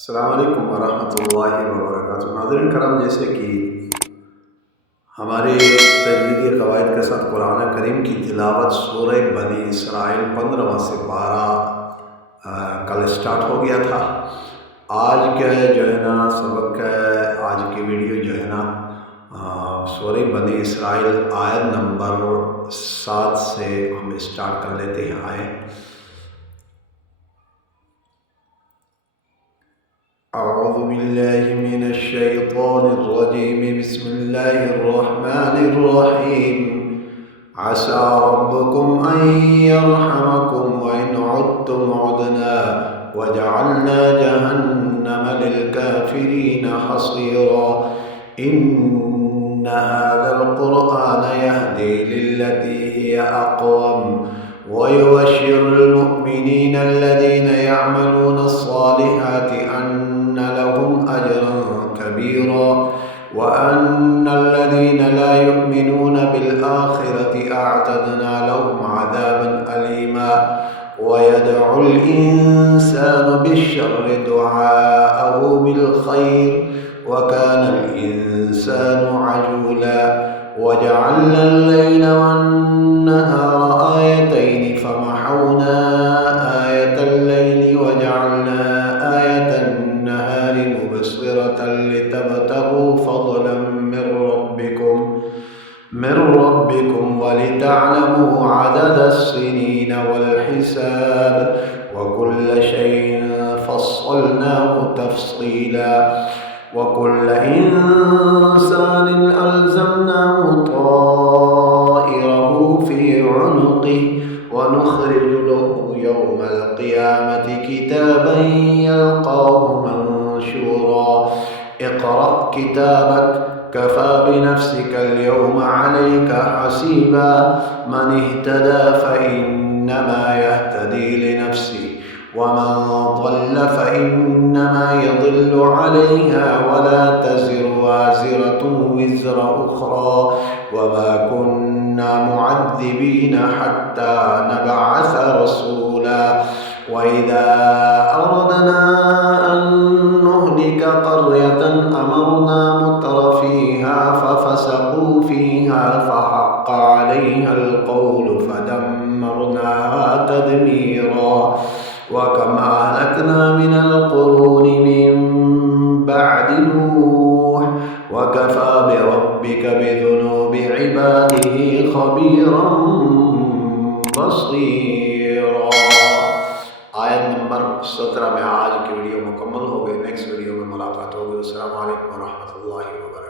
अस्सलाम वालेकुम वरहमतुल्लाहि वबरकातुहू। नाज़रीन करम, जैसे कि हमारे तजवीदी क़वाइद के साथ कुरान करीम की तिलावत सूरह बनी इसराइल 15 से 12 कल स्टार्ट हो गया था। आज के जो है ना सबक, आज की वीडियो जो है ना सूरह बनी इसराइल आयत नंबर 7 से हम स्टार्ट कर लेते हैं। आए अऊज़ु बिल्लाहि मिनश शैतानिर रजीम, बिस्मिल्लाहिर रहमानिर रहीम। असा रब्बुकुम अन यरहमकुम व इन उद्तुम उदना वजअलना जहन्नम लिलकाफिरीन हसीरा। इन्न हाज़ल क़ुरआन यहदी लिल्लती हिय अक़वम वयुबश्शिरुल मुमिनीन अल्लज़ीना यअमलूना अस्सालिहाति अन्ना लहुम अजरन कबीरा व अन्नल्लज़ीना ला युमिनूना बिल आखिरति अअतदना लहुम अज़ाबन अलीमा। वयदउल इंसानु बिश्शर्रि दुआअहु बिल खैर व कानल इंसानु अजूला। वजअलना अल-लैल वन-नहार आयतैनि फमहौना आयतल लैलि वजअलना आयतन नहारि मुबस्सिरतन लितबतगू फज़लन मिन रब्बिकुम वलितअलमू अददस-सिनीन वल-हिसाब वकुल्ल शैइन फस्सलनाहु तफ़सीला। वकुल्ल इंसानिन अल्ज़मनाहु ताइरहु फ़ी उनुक़िहि वनुख़्रिजु लहु यौमल क़ियामति किताबन यल्क़ाहु मंशूरा। इक़रा किताबक कफ़ा बिनफ़्सिकल यौम अलैका हसीबा। मन इह्तदा फ़इन्नमा यह्तदी लिनफ़्सिही वमन ضل فإنما يضل عليها ولا تزر وازرة وزر أخرى وما كنا معذبين حتى نبعث رسولا. وإذا أردنا أن نهلك قرية أمرنا مترفيها ففسقوا فيها فحق عليها القول فدمرناها تدميرا. وكم أهلكنا من القرون من بعد نوح وكفى بربك بذنوب عباده خبيرا बसीरा। आयत नंबर 17 में आज की वीडियो मुकम्मल हो गई। नेक्स्ट वीडियो में मुलाकात होगी। अस्सलामु अलैकुम व रहमतुल्लाहि व बरकातुहू।